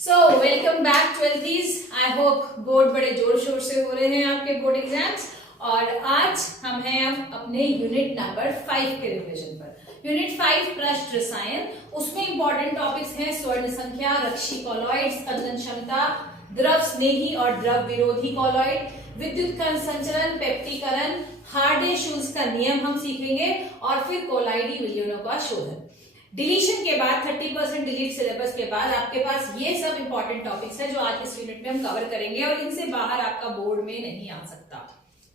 So welcome back twelfthies. I hope board बड़े जोर शोर से हो रहे हैं आपके बोर्ड एग्जाम्स। और आज हम हैं अपने यूनिट नंबर 5 के रिवीजन पर। यूनिट 5 पृष्ठ रसायन, उसमें इंपॉर्टेंट टॉपिक्स हैं स्वर्ण संख्या, रक्षी कॉलॉइड, स्कंदन क्षमता, द्रव स्नेही और द्रव विरोधी कॉलॉइड, विद्युत कण संचलन, पेप्टीकरण, हार्डे-शुल्ज का नियम हम सीखेंगे और फिर कोलाइडी विलयनों का शोधन। डिलीशन के बाद 30% डिलीट सिलेबस के बाद आपके पास ये सब इंपॉर्टेंट टॉपिक्स हैं जो आज इस यूनिट में हम कवर करेंगे और इनसे बाहर आपका बोर्ड में नहीं आ सकता।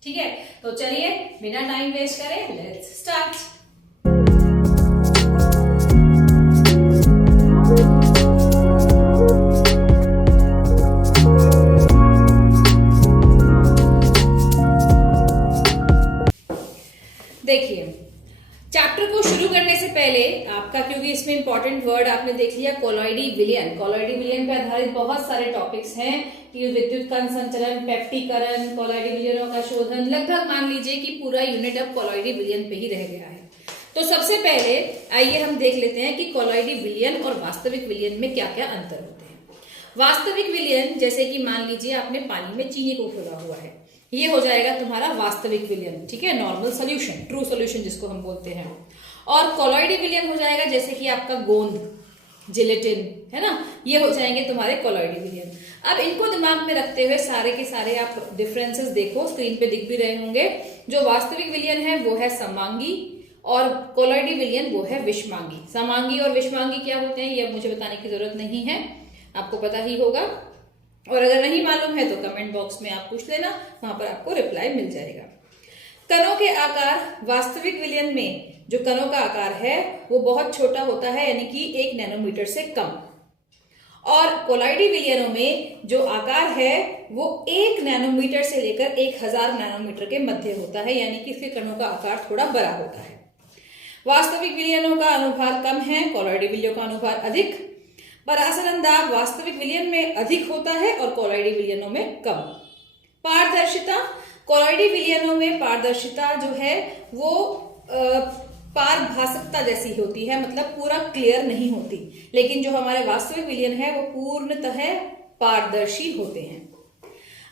ठीक है, तो चलिए बिना टाइम वेस्ट करें लेट्स स्टार्ट। देखिए, चैप्टर को शुरू करने से पहले आपका, क्योंकि इसमें इंपॉर्टेंट वर्ड आपने देख लिया कोलॉइडी विलयन। कोलॉइडी विलयन पे आधारित बहुत सारे टॉपिक्स हैं कि विद्युत कण संचलन, पेप्टीकरण, कोलॉइडी विलयनों का शोधन। लगभग मान लीजिए कि पूरा यूनिट अब कोलॉइडी विलयन पे ही रह गया है। तो सबसे पहले आइए हम देख लेते हैं कि कोलॉइडी विलयन और वास्तविक विलयन में क्या क्या अंतर होते हैं। वास्तविक विलयन, जैसे कि मान लीजिए आपने पानी में चीनी को घोला हुआ है, ये हो जाएगा तुम्हारा वास्तविक विलयन। ठीक है, नॉर्मल सोल्यूशन, ट्रू सोल्यूशन जिसको हम बोलते हैं। और कोलॉइडी विलयन हो जाएगा जैसे कि आपका गोंद, जिलेटिन, है ना, ये हो जाएंगे तुम्हारे कोलॉइडी विलयन। अब इनको दिमाग में रखते हुए सारे के सारे आप डिफरेंसेस देखो, स्क्रीन पे दिख भी रहे होंगे। जो वास्तविक विलयन है वो है समांगी और कोलॉइडी विलयन वो है विषमांगी। समांगी और विषमांगी क्या होते हैं ये मुझे बताने की जरूरत नहीं है, आपको पता ही होगा। और अगर नहीं मालूम है तो कमेंट बॉक्स में आप पूछ लेना, वहां पर आपको रिप्लाई मिल जाएगा। कणों के आकार, वास्तविक विलयन में जो कणों का आकार है वो बहुत छोटा होता है, यानी कि 1 नैनोमीटर से कम। और कोलॉइडी विलयनों में जो आकार है वो 1 नैनोमीटर से लेकर 1000 नैनोमीटर के मध्य होता है, यानी कि इसके कणों का आकार थोड़ा बड़ा होता है। वास्तविक विलयनों का अनुभार कम है, कोलॉइडी विलयनों का अनुभार अधिक। परासरण दाब वास्तविक विलयन में अधिक होता है और कोलॉइडी विलयनों में कम। पारदर्शिता, कोलॉइडी विलयनों में पारदर्शिता जो है वो पारभासकता जैसी होती है, मतलब पूरा क्लियर नहीं होती। लेकिन जो हमारे वास्तविक विलयन है वो पूर्णतः पारदर्शी होते हैं।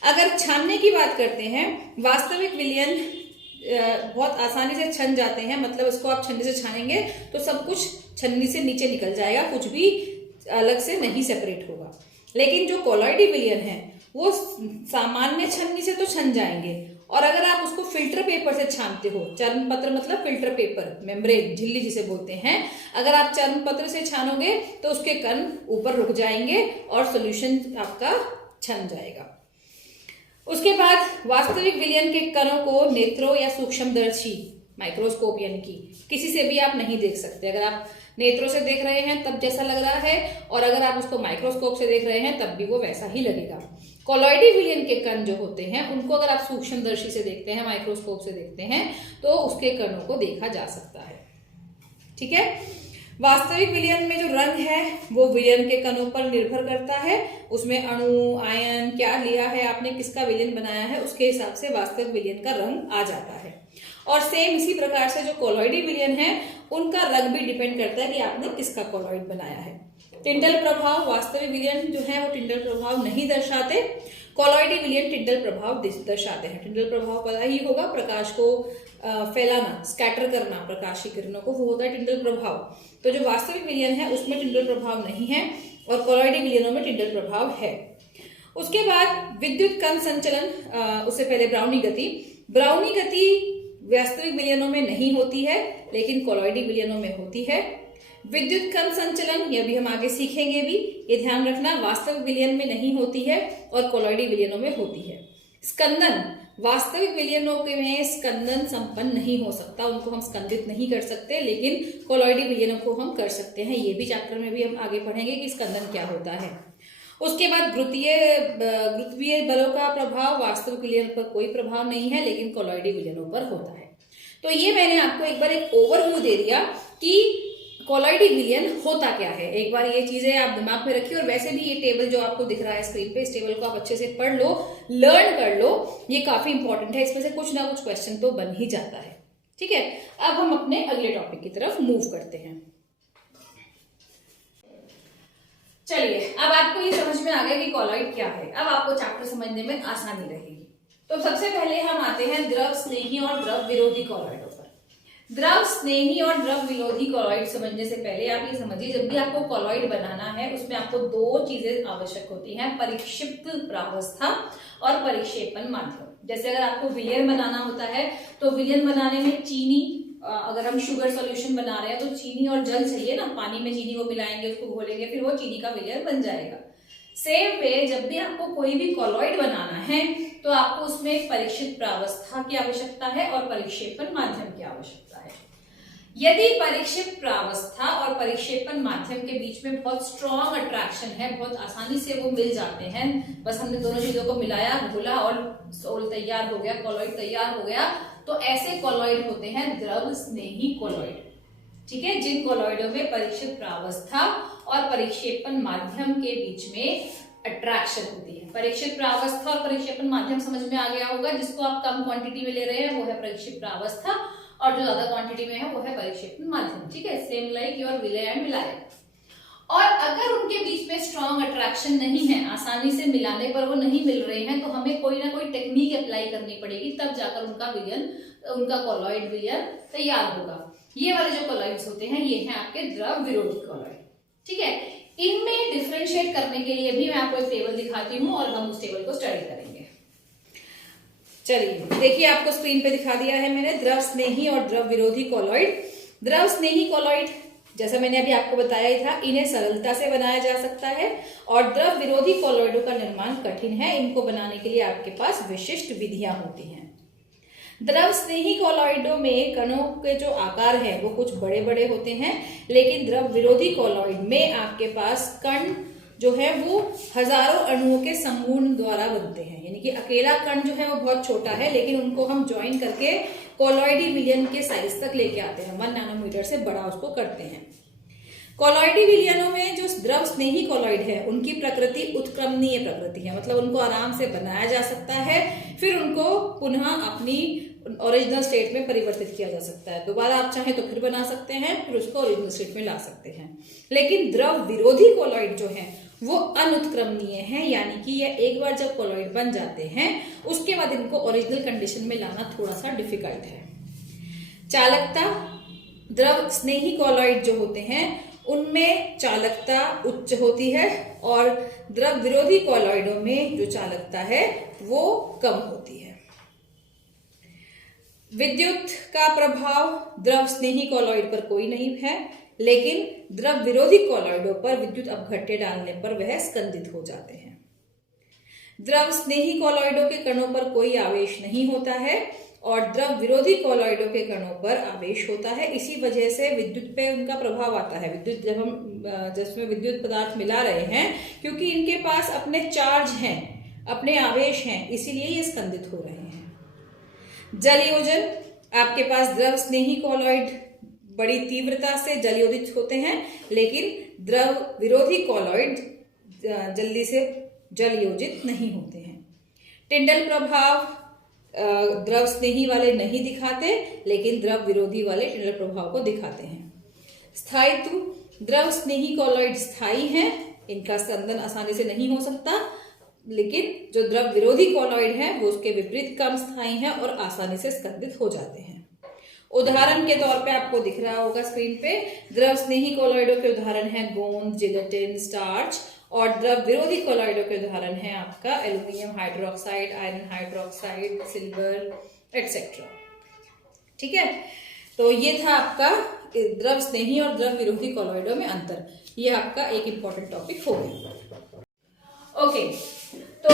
अगर छानने की बात करते हैं, वास्तविक विलयन बहुत आसानी से छन जाते हैं, मतलब इसको आप छन्नी से छानेंगे तो सब कुछ छन्नी से नीचे निकल जाएगा, कुछ भी अलग से नहीं सेपरेट होगा। लेकिन जो कोलॉइडी विलयन है वो सामान्य छन्नी से तो छन जाएंगे, और अगर आप उसको फिल्टर पेपर से छानते हो, चर्म पत्र मतलब फिल्टर पेपर, मेम्ब्रेन, झिल्ली जिसे बोलते हैं, अगर आप चर्म पत्र से छानोगे तो उसके कण ऊपर रुक जाएंगे और सोल्यूशन आपका छन जाएगा। उसके बाद वास्तविक विलयन के कणों को नेत्रों या सूक्ष्मदर्शी माइक्रोस्कोप यानी कि किसी से भी आप नहीं देख सकते। अगर आप नेत्रों से देख रहे हैं तब जैसा लग रहा है, और अगर आप उसको माइक्रोस्कोप से देख रहे हैं तब भी वो वैसा ही लगेगा। कोलॉइडी विलयन के कण जो होते हैं उनको अगर आप सूक्ष्मदर्शी से देखते हैं, माइक्रोस्कोप से देखते हैं, तो उसके कणों को देखा जा सकता है। ठीक है, वास्तविक विलयन में जो रंग है वो विलयन के कणों पर निर्भर करता है। उसमें अणु, आयन क्या लिया है आपने, किसका विलयन बनाया है, उसके हिसाब से वास्तविक विलयन का रंग आ जाता है। और सेम इसी प्रकार से जो कोलॉइडी विलयन है उनका रंग भी डिपेंड करता है कि आपने किसका कोलॉइड बनाया है। टिंडल प्रभाव, वास्तविक विलयन जो है वो टिंडल प्रभाव नहीं दर्शाते, कोलॉइडी विलयन टिंडल प्रभाव दर्शाते हैं। टिंडल प्रभाव पता ही होगा, प्रकाश को फैलाना, स्कैटर करना प्रकाश की किरणों को, वो होता है टिंडल प्रभाव। तो जो वास्तविक विलयन है उसमें टिंडल प्रभाव नहीं है और कोलॉइडी विलयनों में टिंडल प्रभाव है। उसके बाद विद्युत कण संचलन, उससे पहले ब्राउनी गति। ब्राउनी गति वास्तविक विलयनों में नहीं होती है लेकिन कोलॉइडी विलयनों में होती है। विद्युत कण संचलन, यह भी हम आगे सीखेंगे भी, ये ध्यान रखना, वास्तविक विलयन में नहीं होती है और कोलॉइडी विलयनों में होती है। स्कंदन, वास्तविक विलयनों के में स्कंदन संपन्न नहीं हो सकता, उनको हम स्कंदित नहीं कर सकते, लेकिन कोलॉइडी विलयनों को हम कर सकते हैं। ये भी चैप्टर में भी हम आगे पढ़ेंगे कि स्कंदन क्या होता है। उसके बाद गुरुत्वीय बलों का प्रभाव, वास्तविक विलयन पर कोई प्रभाव नहीं है लेकिन कोलॉइडी विलयनों पर होता है। तो ये मैंने आपको एक बार एक ओवरव्यू दे दिया कि कोलॉइडी विलयन होता क्या है। एक बार ये चीजें आप दिमाग में रखिए, और वैसे भी ये टेबल जो आपको दिख रहा है स्क्रीन पे, इस टेबल को आप अच्छे से पढ़ लो, लर्न कर लो, ये काफी इंपॉर्टेंट है, इसमें से कुछ ना कुछ क्वेश्चन तो बन ही जाता है। ठीक है, अब हम अपने अगले टॉपिक की तरफ मूव करते हैं। चलिए, अब आपको ये समझ में आ गया कि कॉलॉइड क्या है। अब आपको चैप्टर समझने में आसानी रहेगी। तो सबसे पहले हम आते हैं द्रव स्नेही और द्रव विरोधी कॉलॉइडों पर। द्रव स्नेही और द्रव विरोधी कॉलॉइड समझने से पहले आप ये समझिए, जब भी आपको कॉलॉइड बनाना है उसमें आपको दो चीजें आवश्यक होती हैं, परिक्षिप्त प्रावस्था और परिक्षेपण माध्यम। जैसे अगर आपको विलयन बनाना होता है तो विलयन बनाने में चीनी, अगर हम शुगर सॉल्यूशन बना रहे हैं तो चीनी और जल चाहिए ना, पानी में चीनी को मिलाएंगे, उसको घोलेंगे, फिर वो चीनी का विलयन बन जाएगा। सेम वे जब भी आपको कोई भी कॉलॉइड बनाना है तो आपको उसमें परीक्षित प्रावस्था की आवश्यकता है और परिक्षेपण माध्यम की आवश्यकता है। यदि परीक्षित प्रावस्था और परिक्षेपण माध्यम के बीच में बहुत स्ट्रॉन्ग अट्रैक्शन है, बहुत आसानी से वो मिल जाते हैं, बस हमने दोनों चीजों को मिलाया, घोला और सोल तैयार हो गया, कॉलॉइड तैयार हो गया, तो ऐसे कॉलॉइड होते हैं द्रव स्नेही कॉलॉइड। ठीक है, जिन कॉलॉइडों में परीक्षित प्रावस्था और परिक्षेपण माध्यम के बीच में अट्रैक्शन होती है। परीक्षित प्रावस्था और परिक्षेपण माध्यम समझ में आ गया होगा। जिसको आप कम क्वांटिटी में ले रहे हैं वो है परीक्षित प्रावस्था और जो ज्यादा क्वांटिटी में है वो है परिक्षेपण माध्यम। ठीक है, सेम लाइक योर विलय एंड विलायक। और अगर उनके बीच में स्ट्रॉन्ग अट्रैक्शन नहीं है, आसानी से मिलाने पर वो नहीं मिल रहे हैं, तो हमें कोई ना कोई टेक्निक अप्लाई करनी पड़ेगी, तब जाकर उनका विलयन, उनका कॉलॉइड विलयन तैयार होगा। ये वाले जो कॉलॉइड्स होते हैं ये हैं आपके द्रव विरोधी कॉलॉइड। ठीक है, इनमें डिफरेंशिएट करने के लिए भी मैं आपको एक टेबल दिखाती हूँ और हम उस टेबल को स्टडी करेंगे। चलिए देखिए, आपको स्क्रीन पे दिखा दिया है मैंने द्रव स्नेही और द्रव विरोधी कॉलॉइड। द्रव स्नेही कॉलॉइड जैसा मैंने अभी आपको बताया ही था, इन्हें सरलता से बनाया जा सकता है और द्रव विरोधी कॉलॉइडों का निर्माण कठिन है। इनको बनाने के लिए आपके पास विशिष्ट विधियां होती हैं। द्रव स्नेही कॉलॉइडों में कणों के जो आकार है वो कुछ बड़े बड़े होते हैं, लेकिन द्रव विरोधी कॉलॉइड में आपके पास कण जो है वो हजारों अणुओं के समूह द्वारा बनते हैं। यानी कि अकेला कण जो है वो बहुत छोटा है, लेकिन उनको हम ज्वाइन करके कॉलॉइडी विलयन के साइज तक लेके आते हैं, 1 नैनोमीटर से बड़ा उसको करते हैं। कॉलॉइडी विलयनों में जो द्रव स्नेही कॉलॉइड है उनकी प्रकृति उत्क्रमणीय प्रकृति है, मतलब उनको आराम से बनाया जा सकता है, फिर उनको पुनः अपनी ओरिजिनल स्टेट में परिवर्तित किया जा सकता है। दोबारा आप चाहें तो फिर बना सकते हैं, फिर उसको ओरिजिनल स्टेट में ला सकते हैं। लेकिन द्रव विरोधी कॉलॉइड जो है वो अनुत्क्रमणीय है, यानी कि ये एक बार जब कॉलॉइड बन जाते हैं उसके बाद इनको ओरिजिनल कंडीशन में लाना थोड़ा सा डिफिकल्ट है। चालकता, द्रव स्नेही कॉलॉइड जो होते हैं उनमें चालकता उच्च होती है और द्रव विरोधी कॉलॉइडों में जो चालकता है वो कम होती है। विद्युत का प्रभाव द्रव स्नेही कॉलॉइड पर कोई नहीं है, लेकिन द्रव विरोधी कॉलॉइडों पर विद्युत अपघट्य डालने पर वह स्कंदित हो जाते हैं। द्रव स्नेही कॉलॉइडों के कणों पर कोई आवेश नहीं होता है और द्रव विरोधी कॉलॉइडों के कणों पर आवेश होता है। इसी वजह से विद्युत पे उनका प्रभाव आता है। विद्युत जब हम जिसमें विद्युत पदार्थ मिला रहे हैं, क्योंकि इनके पास अपने चार्ज हैं, अपने आवेश हैं, इसीलिए ये स्कंदित हो रहे हैं। जलयोजन, आपके पास द्रव स्नेही कॉलॉइड बड़ी तीव्रता से जलयोजित होते हैं, लेकिन द्रव विरोधी कॉलॉइड जल्दी से जलयोजित नहीं होते हैं। टिंडल प्रभाव द्रव स्नेही वाले नहीं दिखाते, लेकिन द्रव विरोधी वाले टिंडल प्रभाव को दिखाते हैं। स्थायित्व, द्रव स्नेही कॉलॉइड स्थायी हैं, इनका स्कंदन आसानी से नहीं हो सकता, लेकिन जो द्रव विरोधी कॉलॉइड है वो उसके विपरीत कम स्थायी हैं और आसानी से स्कंदित हो जाते हैं। उदाहरण के तौर पे आपको दिख रहा होगा स्क्रीन पे, द्रव स्नेही कॉलॉइडों के उदाहरण हैं गोंद, जिलेटिन, स्टार्च, और द्रव विरोधी कॉलॉइडों के उदाहरण है आपका aluminium hydroxide, iron hydroxide, silver etcetera. ठीक है, तो ये था आपका द्रव स्नेही और द्रव विरोधी कॉलॉइडों में अंतर। ये आपका एक इंपॉर्टेंट टॉपिक हो गया। ओके, तो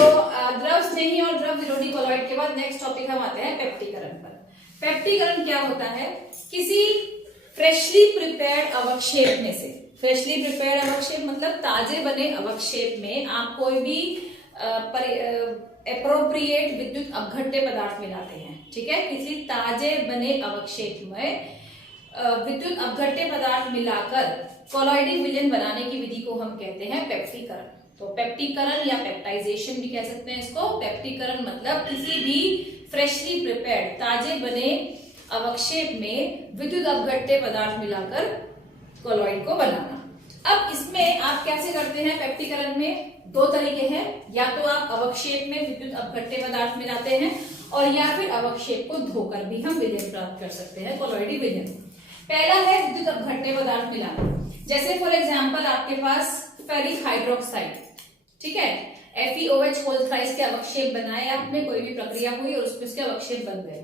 द्रव स्नेही और द्रव विरोधी कॉलॉइड के बाद नेक्स्ट टॉपिक हम आते हैं पेप्टीकरण पर। पेप्टीकरण क्या होता है? किसी फ्रेशली प्रिपेयर्ड अवक्षेप में से, फ्रेशली प्रिपेयर्ड अवक्षेप मतलब ताजे बने अवक्षेप में आप कोई भी एप्रोप्रिएट विद्युत अपघट्य पदार्थ मिलाते हैं। ठीक है, किसी ताजे बने अवक्षेप में विद्युत अपघट्य पदार्थ मिलाकर कॉलॉइडिक विलयन बनाने की विधि को हम कहते हैं पेप्टीकरण। तो पेप्टीकरण या पेप्टाइजेशन भी कह सकते हैं इसको। पेप्टीकरण मतलब किसी भी फ्रेशली प्रिपेयर्ड ताजे बने अवक्षेप में विद्युत अपघट्य पदार्थ मिलाकर कॉलॉइड को बनाना। अब इसमें आप कैसे करते हैं व्यक्तिकरण में? दो तरीके हैं, या तो आप अवक्षेप में विद्युत अपघट्य पदार्थ मिलाते हैं और या फिर अवक्षेप को धोकर भी हम विलयन प्राप्त कर सकते हैं, कोलॉइडी विलयन। पहला है विद्युत अपघट्य पदार्थ मिलाना। जैसे फॉर एग्जाम्पल आपके पास फेरिक हाइड्रोक्साइड, ठीक है, FeOH होल थ्राइस के अवक्षेप बनाए आपने, कोई भी प्रक्रिया हुई और उसमें उसके अवक्षेप बन गए।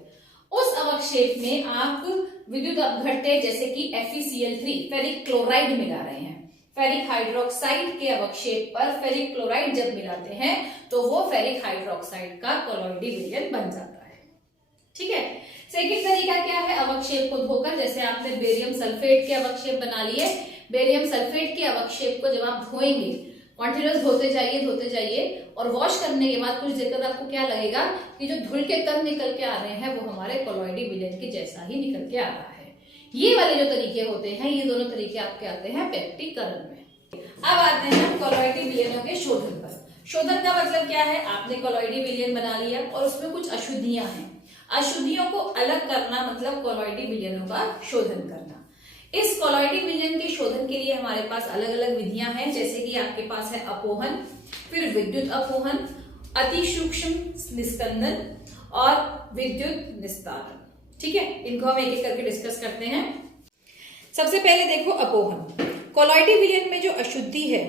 उस अवक्षेप में आप विद्युत अपघट्य जैसे कि FeCl3 फेरिक क्लोराइड मिला रहे हैं। फेरिक हाइड्रोक्साइड के अवक्षेप पर फेरिक क्लोराइड जब मिलाते हैं तो वो फेरिक हाइड्रोक्साइड का कोलॉइडी विलयन बन जाता है, ठीक है। सेकंड तरीका क्या है? अवक्षेप को धोकर, जैसे आपने बेरियम सल्फेट के अवक्षेप बना लिए। बेरियम सल्फेट के अवक्षेप को जब आप धोएंगे, कॉन्टिन्यूअस धोते जाइए और वॉश करने के बाद कुछ देर बाद आपको क्या लगेगा कि जो धूल के कण निकल के आ रहे हैं वो हमारे कोलॉइडी विलयन के जैसा ही निकल के आ रहा है। ये वाले जो तरीके होते हैं, ये दोनों तरीके आपके आते हैं व्यक्तिकरण में। अब आते हैं हम कोलॉइडी विलयनों के शोधन पर। शोधन का मतलब क्या है? आपने कोलॉइडी विलयन बना लिया और उसमें कुछ अशुद्धियां हैं, अशुद्धियों को अलग करना मतलब कोलॉइडी विलयनों का शोधन करना। इस कोलॉइडी विलयन के शोधन के लिए हमारे पास अलग अलग विधियां हैं, जैसे कि आपके पास है अपोहन, फिर विद्युत अपोहन, अति सूक्ष्म निस्कंदन और विद्युत निस्तारण, ठीक है। इनको हम एक एक करके डिस्कस करते हैं। सबसे पहले देखो अपोहन। कोलॉइडी विलयन में जो अशुद्धि है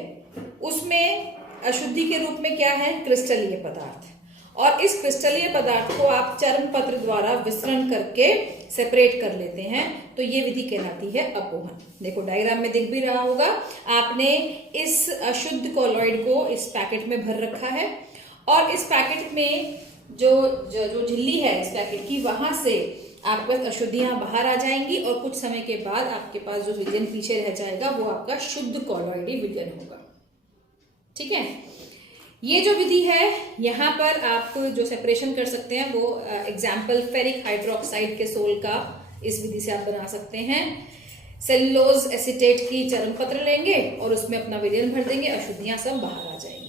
उसमें अशुद्धि के रूप में क्या है? क्रिस्टलीय पदार्थ। और इस क्रिस्टलीय पदार्थ को आप चरण पत्र द्वारा विसरण करके सेपरेट कर लेते हैं, तो ये विधि कहलाती है अपोहन। देखो डायग्राम में दिख भी रहा होगा, आपने इस अशुद्ध कोलॉइड को इस पैकेट में भर रखा है और इस पैकेट में जो झिल्ली है इस पैकेट की, वहां से आपके पास अशुद्धियां बाहर आ जाएंगी और कुछ समय के बाद आपके पास जो विलयन पीछे रह जाएगा वो आपका शुद्ध कोलॉइडी विलयन होगा, ठीक है। ये जो विधि है यहाँ पर आप जो सेपरेशन कर सकते हैं वो एग्जाम्पल फेरिक हाइड्रोक्साइड के सोल का इस विधि से आप बना सकते हैं। सेलुलोज एसीटेट की चरण पत्र लेंगे और उसमें अपना विलयन भर देंगे, अशुद्धियां सब बाहर आ जाएंगी।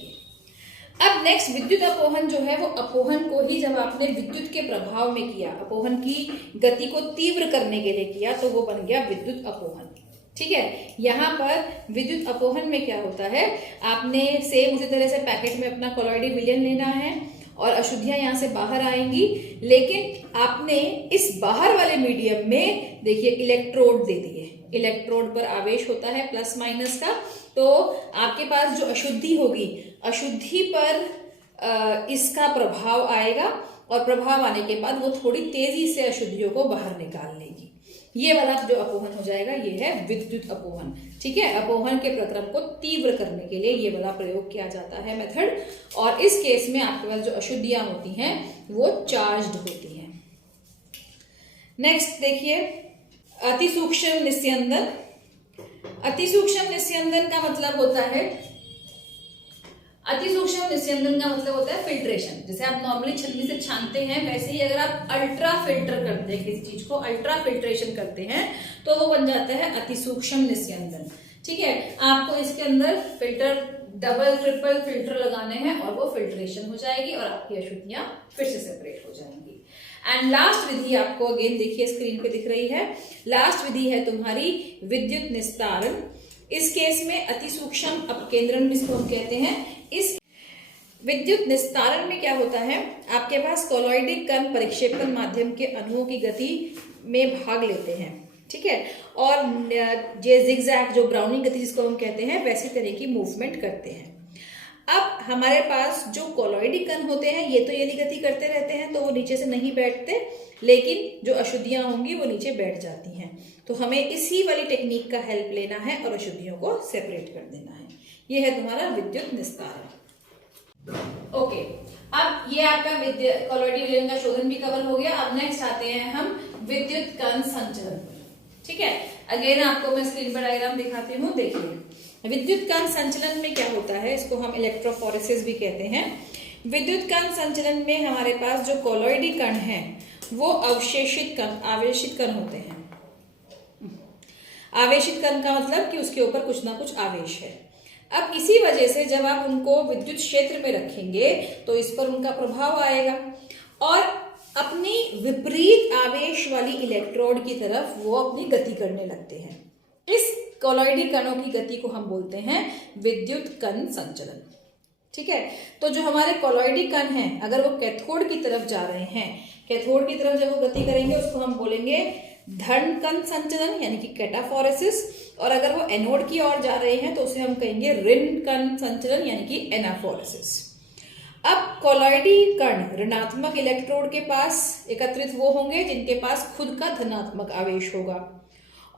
अब नेक्स्ट विद्युत अपोहन जो है वो अपोहन को ही जब आपने विद्युत के प्रभाव में किया, अपोहन की गति को तीव्र करने के लिए किया, तो वो बन गया विद्युत अपोहन, ठीक है। यहाँ पर विद्युत अपोहन में क्या होता है, आपने सेम उसी तरह से पैकेट में अपना कोलॉइडी विलयन लेना है और अशुद्धियां यहाँ से बाहर आएंगी, लेकिन आपने इस बाहर वाले मीडियम में देखिए इलेक्ट्रोड दे दिए। इलेक्ट्रोड पर आवेश होता है प्लस माइनस का, तो आपके पास जो अशुद्धि होगी, अशुद्धि पर इसका प्रभाव आएगा और प्रभाव आने के बाद वो थोड़ी तेजी से अशुद्धियों को बाहर निकाल लेगी। ये वाला जो अपोहन हो जाएगा ये है विद्युत अपोहन, ठीक है। अपोहन के प्रक्रम को तीव्र करने के लिए ये वाला प्रयोग किया जाता है मेथड, और इस केस में आपके पास जो अशुद्धियां होती हैं वो चार्ज्ड होती हैं। नेक्स्ट देखिए अति सूक्ष्म निस्यंदन। अति सूक्ष्म निस्यंदन का मतलब होता है, अति सूक्ष्म निस्यंदन का मतलब होता है फिल्ट्रेशन। जैसे आप नॉर्मली छन्नी से छानते हैं, वैसे ही अगर आप अल्ट्रा फिल्टर करते हैं किसी चीज को, अल्ट्रा फिल्ट्रेशन करते हैं, तो वो बन जाता है अति सूक्ष्म निस्यंदन, ठीक है। आपको इसके अंदर फिल्टर डबल ट्रिपल फिल्टर लगाने हैं और वो फिल्ट्रेशन हो जाएगी और आपकी अशुद्धियां फिर से सेपरेट हो जाएंगी। एंड लास्ट विधि आपको अगेन देखिए स्क्रीन पे दिख रही है, लास्ट विधि है तुम्हारी विद्युत निस्तारण। इस केस में अति सूक्ष्म अपकेंद्रण जिसको हम कहते हैं। इस विद्युत निस्तारण में क्या होता है, आपके पास कोलॉइडिक कण परिक्षेपण माध्यम के अणुओं की गति में भाग लेते हैं, ठीक है, और ये जिगजैग जो ब्राउनिंग गति जिसको हम कहते हैं वैसी तरह की मूवमेंट करते हैं। अब हमारे पास जो कोलॉइडी कण होते हैं ये तो यदि गति करते रहते हैं तो वो नीचे से नहीं बैठते, लेकिन जो अशुद्धियां होंगी वो नीचे बैठ जाती हैं। तो हमें इसी वाली टेक्निक का हेल्प लेना है और अशुद्धियों को सेपरेट कर देना है। ये है तुम्हारा विद्युत निस्तारण। ओके, अब ये आपका कोलॉइडी विलयन का शोधन भी कवर हो गया। अब नेक्स्ट आते हैं हम विद्युत कण संचलन, ठीक है। अगेन आपको मैं स्क्रीन पर डायग्राम दिखाती हूँ, देखिए विद्युत कण संचलन में क्या होता है, इसको हम इलेक्ट्रोफोरेसिस भी कहते हैं। विद्युत कण संचलन में हमारे पास जो कोलॉइडी कण हैं वो अवशेषित कण, आवेशित कण होते हैं। आवेशित कण का मतलब कि उसके ऊपर कुछ ना कुछ आवेश है। अब इसी वजह से जब आप उनको विद्युत क्षेत्र में रखेंगे तो इस पर उनका प्रभाव आएगा और अपनी विपरीत आवेश वाली इलेक्ट्रोड की तरफ वो अपनी गति करने लगते हैं। इस कोलॉइडी कणों की गति को हम बोलते हैं विद्युत कण संचलन। ठीक है, तो जो हमारे कोलॉइडी कण हैं, अगर वो कैथोड की तरफ जा रहे हैं, कैथोड की तरफ जब वो गति करेंगे उसको हम बोलेंगे धन कण संचलन यानी कि कैटाफोरेसिस, और अगर वो एनोड की ओर जा रहे हैं तो उसे हम कहेंगे ऋण कण संचलन यानी कि एनाफोरेसिस। अब कोलॉइडी कण ऋणात्मक इलेक्ट्रोड के पास एकत्रित वो होंगे जिनके पास खुद का धनात्मक आवेश होगा,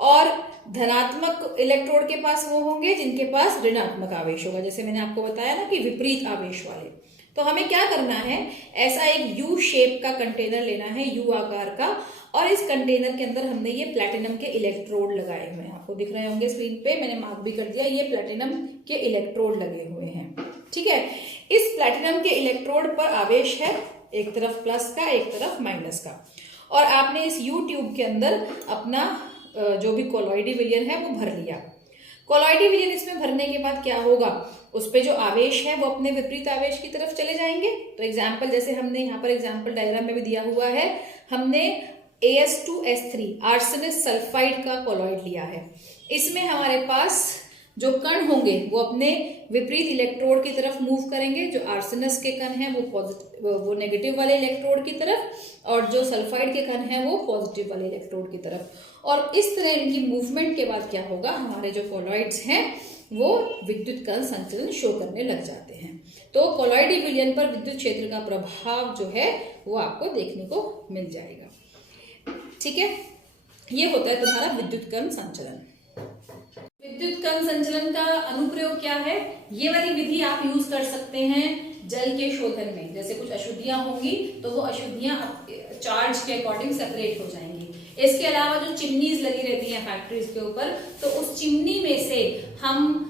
और धनात्मक इलेक्ट्रोड के पास वो होंगे जिनके पास ऋणात्मक आवेश होगा, जैसे मैंने आपको बताया ना कि विपरीत आवेश वाले। तो हमें क्या करना है, ऐसा एक यू शेप का कंटेनर लेना है, यू आकार का, और इस कंटेनर के अंदर हमने ये प्लैटिनम के इलेक्ट्रोड लगाए हुए हैं, आपको दिख रहे होंगे स्क्रीन पे, मैंने मार्क भी कर दिया, ये प्लैटिनम के इलेक्ट्रोड लगे हुए हैं। ठीक है, इस प्लैटिनम के इलेक्ट्रोड पर आवेश है, एक तरफ प्लस का एक तरफ माइनस का, और आपने इस यू ट्यूब के अंदर अपना जो भी कोलॉइडी विलयन है वो भर लिया। कोलॉइडी विलयन इसमें भरने के बाद क्या होगा, उस पे जो आवेश है वो अपने विपरीत आवेश की तरफ चले जाएंगे। तो एग्जाम्पल जैसे हमने यहाँ पर एग्जाम्पल डायग्राम में भी दिया हुआ है, हमने As2S3 आर्सेनस सल्फाइड का कोलॉइड लिया है। इसमें हमारे पास जो कण होंगे वो अपने विपरीत इलेक्ट्रोड की तरफ मूव करेंगे, जो आर्सेनस के कण हैं वो नेगेटिव वाले इलेक्ट्रोड की तरफ, और जो सल्फाइड के कण हैं वो पॉजिटिव वाले इलेक्ट्रोड की तरफ। और इस तरह इनकी मूवमेंट के बाद क्या होगा, हमारे जो कोलॉइड्स हैं वो विद्युत कण संचलन शो करने लग जाते हैं। तो कोलॉइडी विलयन पर विद्युत क्षेत्र का प्रभाव जो है वो आपको देखने को मिल जाएगा। ठीक है, ये होता है तुम्हारा विद्युत कण संचलन। विद्युत कण संचलन का अनुप्रयोग क्या है, ये वाली विधि आप यूज कर सकते हैं जल के शोधन में। जैसे कुछ अशुद्धियां होंगी तो वो अशुद्धियां चार्ज के अकॉर्डिंग सेपरेट हो जाएंगी। इसके अलावा जो चिमनीज लगी रहती हैं फैक्ट्रीज के ऊपर, तो उस चिमनी में से हम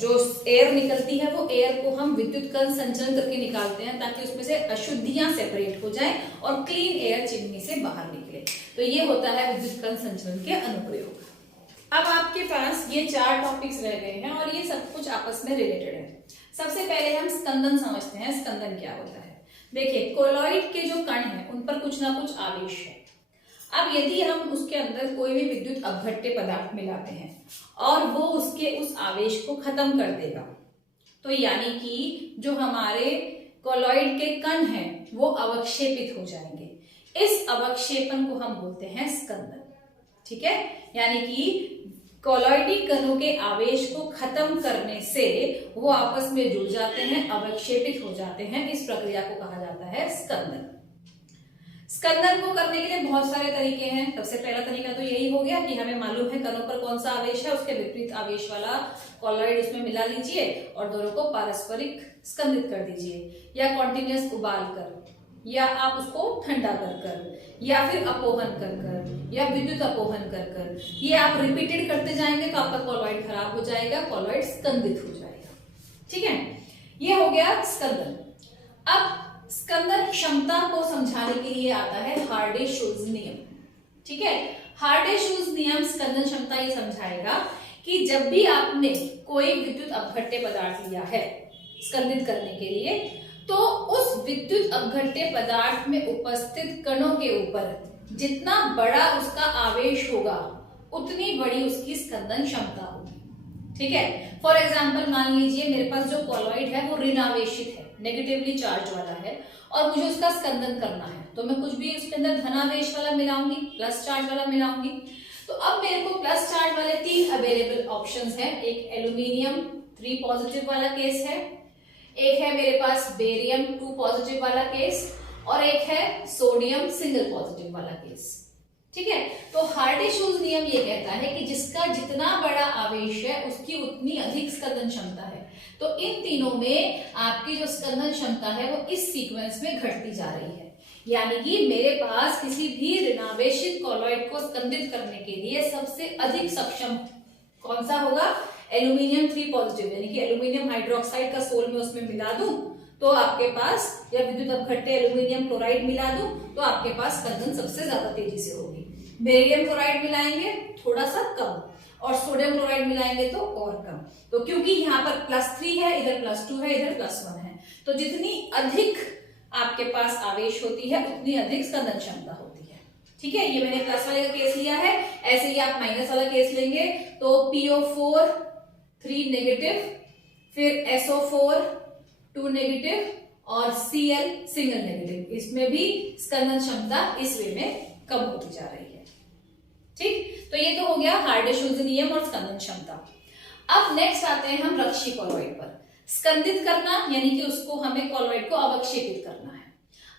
जो एयर निकलती है वो एयर को हम विद्युत कण संचलन करके निकालते हैं, ताकि उसमें से अशुद्धियां सेपरेट हो जाए और क्लीन एयर चिमनी से बाहर निकले। तो ये होता है विद्युत कण संचलन के अनुप्रयोग। अब आपके पास ये 4 टॉपिक्स रह गए हैं और ये सब कुछ आपस में रिलेटेड है। सबसे पहले हम स्कंदन समझते हैं, स्कंदन क्या होता है। देखिए, कोलॉइड के जो कण हैं उन पर कुछ ना कुछ आवेश है। अब यदि हम उसके अंदर कोई भी विद्युत अपघट्य पदार्थ मिलाते हैं और वो उसके उस आवेश को खत्म कर देगा, तो यानी कि जो हमारे कोलॉइड के कण हैं वो अवक्षेपित हो जाएंगे। इस अवक्षेपन को हम बोलते हैं स्कंदन। ठीक है, यानी कि कोलॉइडी कणों के आवेश को खत्म करने से वो आपस में जुड़ जाते हैं, अवक्षेपित हो जाते हैं। इस प्रक्रिया को कहा जाता है स्कंदन। स्कंदन को करने के लिए बहुत सारे तरीके हैं। सबसे पहला तरीका तो यही हो गया कि हमें मालूम है कणों पर कौन सा आवेश है, उसके विपरीत आवेश वाला कोलॉइड उसमें मिला लीजिए और दोनों को पारस्परिक स्कंदित कर दीजिए, या कॉन्टिन्यूअस उबाल कर, या आप उसको ठंडा कर, या फिर अपोहन कर, या विद्युत अपोहन कर। ये आप रिपीटेड करते जाएंगे तो आपका कोलॉइड खराब हो जाएगा, कोलॉइड स्कंदित हो जाएगा। ठीक है, ये हो गया स्कंदन। अब स्कंदन क्षमता को समझाने के लिए आता है हार्डे-शूज नियम। ठीक है, हार्डे-शूज नियम स्कंदन क्षमता ये समझाएगा कि जब भी आपने कोई विद्युत अपघट्य पदार्थ लिया है स्कंदित करने के लिए, तो उस विद्युत अपघट्य पदार्थ में उपस्थित कणों के ऊपर जितना बड़ा उसका आवेश होगा उतनी बड़ी उसकी स्कंदन क्षमता होगी। ठीक है, फॉर एग्जाम्पल मान लीजिए मेरे पास जो कोलॉइड है वो ऋणावेशित है, नेगेटिवली चार्ज वाला है, और मुझे उसका स्कंदन करना है, तो मैं कुछ भी उसके अंदर धनावेश वाला मिलाऊंगी, प्लस चार्ज वाला मिलाऊंगी। तो अब मेरे को प्लस चार्ज वाले 3 अवेलेबल ऑप्शंस हैं। एक एल्यूमिनियम 3 पॉजिटिव वाला केस है, एक है मेरे पास बेरियम 2 पॉजिटिव वाला केस, और एक है सोडियम सिंगल पॉजिटिव वाला केस। ठीक है, तो हार्डे-शूज नियम ये कहता है कि जिसका जितना बड़ा आवेश है उसकी उतनी अधिक स्कंदन क्षमता है। तो इन तीनों में आपकी जो स्कंदन क्षमता है वो इस सीक्वेंस में घटती जा रही है। यानी कि मेरे पास किसी भी ऋणावेशित कोलॉइड को स्कंदित करने के लिए सबसे अधिक सक्षम कौन सा होगा, एल्यूमिनियम 3 पॉजिटिव, यानी कि एल्यूमिनियम हाइड्रोक्साइड का सोल में उसमें मिला दूं तो आपके पास, या विद्युत अपघट्य एल्यूमिनियम क्लोराइड मिला दूं तो आपके पास स्कंदन सबसे ज्यादा तेजी से होगी। बेरियम क्लोराइड मिलाएंगे थोड़ा सा कम, और सोडियम क्लोराइड मिलाएंगे तो और कम। तो क्योंकि यहाँ पर +3 है, इधर +2 है, इधर +1 है, तो जितनी अधिक आपके पास आवेश होती है उतनी अधिक स्कंदन क्षमता होती है। ठीक ठीक है, ये मैंने प्लस वाले का केस लिया है, ऐसे ही आप माइनस वाला केस लेंगे तो PO4 3 नेगेटिव, फिर SO4 2 नेगेटिव और Cl सिंगल नेगेटिव, इसमें भी स्कंदन क्षमता इस वे में कम होती जा रही है। ठीक, तो ये तो हो गया हार्डे-शुल्ज़ नियम और स्कंदन क्षमता। अब नेक्स्ट आते हैं हम रक्षी कॉलॉइड पर। स्कंदित करना यानी कि उसको हमें कॉलॉइड को अवक्षेपित करना है।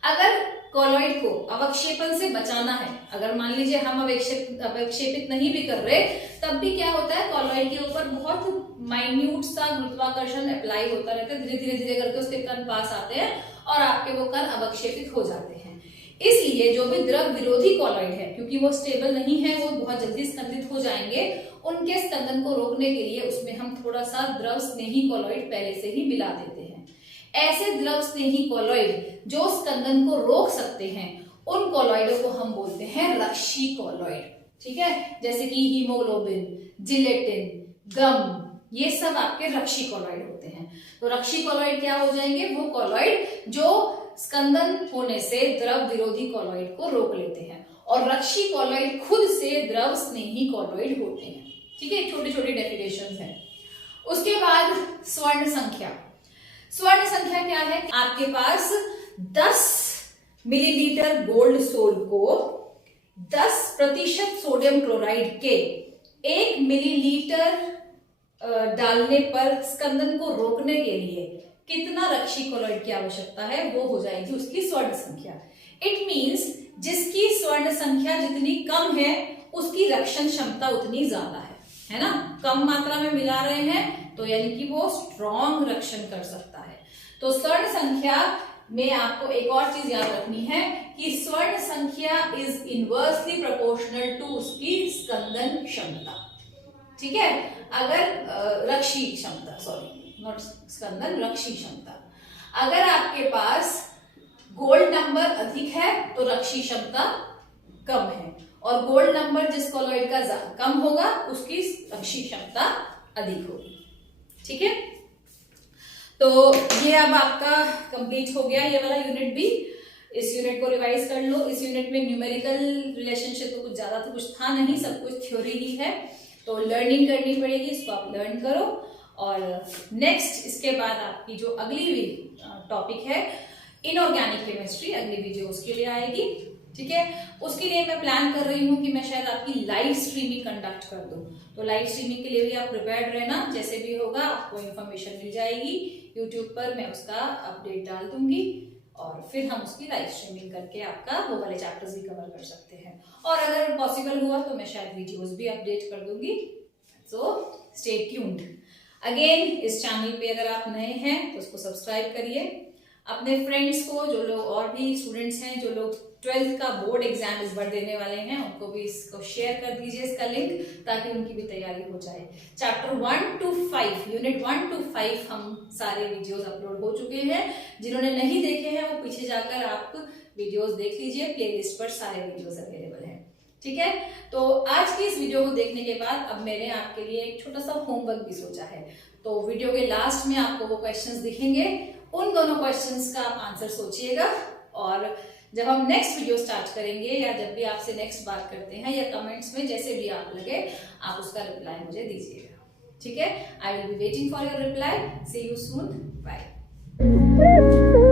अगर कॉलॉइड को अवक्षेपन से बचाना है, अगर मान लीजिए हम अवक्षेपित नहीं भी कर रहे, तब भी क्या होता है, कॉलॉइड के ऊपर बहुत माइन्यूट सा गुरुत्वाकर्षण अप्लाई होता रहता है, धीरे धीरे धीरे करके उसके कण पास आते हैं और आपके वो कण अवक्षेपित हो जाते हैं। इसलिए जो भी द्रव विरोधी कॉलॉइड है, क्योंकि वो स्टेबल नहीं है, वो बहुत जल्दी स्कंदित हो जाएंगे, उनके स्कंदन को रोकने के लिए उसमें हम थोड़ा सा द्रव स्नेही कॉलॉइड पहले से ही मिला देते हैं। ऐसे द्रव स्नेही कॉलॉइड जो स्कंदन को रोक सकते हैं, उन कॉलॉइडों को हम बोलते हैं रक्षी कॉलॉइड। ठीक है, जैसे कि हीमोग्लोबिन, जिलेटिन, गम, ये सब आपके रक्षी कॉलॉइड होते हैं। तो रक्षी कॉलॉइड क्या हो जाएंगे, वो कॉलॉइड जो स्कंदन होने से द्रव विरोधी कॉलॉइड को रोक लेते हैं, और रक्षी कॉलॉइड खुद से द्रव स्नेही कॉलॉइड होते हैं। ठीक है, छोटी छोटी डेफिनेशंस हैं। उसके बाद स्वर्ण संख्या। स्वर्ण संख्या क्या है, आपके पास 10 मिलीलीटर गोल्ड सोल्ट को 10% सोडियम क्लोराइड के 1 मिलीलीटर डालने पर स्कंदन को रोकने के लिए कितना रक्षी कॉलॉइड की आवश्यकता है, वो हो जाएगी उसकी स्वर्ण संख्या। इट मीन्स जिसकी स्वर्ण संख्या जितनी कम है उसकी रक्षण क्षमता उतनी ज्यादा है ना। कम मात्रा में मिला रहे हैं तो यानी कि वो स्ट्रॉन्ग रक्षण कर सकता है। तो स्वर्ण संख्या में आपको एक और चीज याद रखनी है कि स्वर्ण संख्या इज इनवर्सली प्रोपोर्शनल टू उसकी स्कंदन क्षमता। ठीक है, अगर रक्षी क्षमता, सॉरी नॉट स्कंदन, रक्षी क्षमता, अगर आपके पास गोल्ड नंबर अधिक है तो रक्षी क्षमता कम है, और गोल्ड नंबर जिस कॉलॉइड का कम होगा उसकी रक्षी क्षमता अधिक होगी। ठीक है, तो ये अब आपका कंप्लीट हो गया ये वाला यूनिट भी। इस यूनिट को रिवाइज कर लो। इस यूनिट में न्यूमेरिकल रिलेशनशिप तो कुछ ज्यादा तो कुछ था नहीं, सब कुछ थ्योरी ही है, तो लर्निंग करनी पड़ेगी, इसको आप लर्न करो। और नेक्स्ट इसके बाद आपकी जो अगली टॉपिक है इनऑर्गेनिक केमिस्ट्री, अगली वीडियो उसके लिए आएगी। ठीक है, उसके लिए मैं प्लान कर रही हूँ कि मैं शायद आपकी लाइव स्ट्रीमिंग कंडक्ट कर दूं, तो लाइव स्ट्रीमिंग के लिए भी आप प्रिपेयर्ड रहना। जैसे भी होगा आपको इन्फॉर्मेशन मिल जाएगी यूट्यूब पर, मैं उसका अपडेट डाल दूंगी और फिर हम उसकी लाइव स्ट्रीमिंग करके आपका वो वाले चैप्टर्स भी कवर कर सकते हैं। और अगर पॉसिबल हुआ तो मैं शायद वीडियोस भी अपडेट कर दूंगी। So stay tuned. अगेन इस चैनल पे अगर आप नए हैं तो उसको सब्सक्राइब करिए। अपने फ्रेंड्स को, जो लोग और भी स्टूडेंट्स हैं जो लोग 12th का बोर्ड एग्जाम इस बार देने वाले हैं, उनको भी इसको शेयर कर दीजिए इसका लिंक, ताकि उनकी भी तैयारी हो जाए। चैप्टर 1 to 5, यूनिट 1 to 5 हम सारे वीडियोस अपलोड हो चुके हैं। जिन्होंने नहीं देखे हैं वो पीछे जाकर आप वीडियोस देख लीजिए, प्लेलिस्ट पर सारे वीडियोस अवेलेबल हैं। ठीक है, तो आज की इस वीडियो को देखने के बाद अब मैंने आपके लिए एक छोटा सा होमवर्क भी सोचा है। तो वीडियो के लास्ट में आपको वो क्वेश्चंस दिखेंगे, उन दोनों क्वेश्चंस का आप आंसर सोचिएगा, और जब हम नेक्स्ट वीडियो स्टार्ट करेंगे या जब भी आपसे नेक्स्ट बात करते हैं या कमेंट्स में जैसे भी आप लगे, आप उसका रिप्लाई मुझे दीजिएगा। ठीक है, I will be waiting for your reply. See you soon, bye.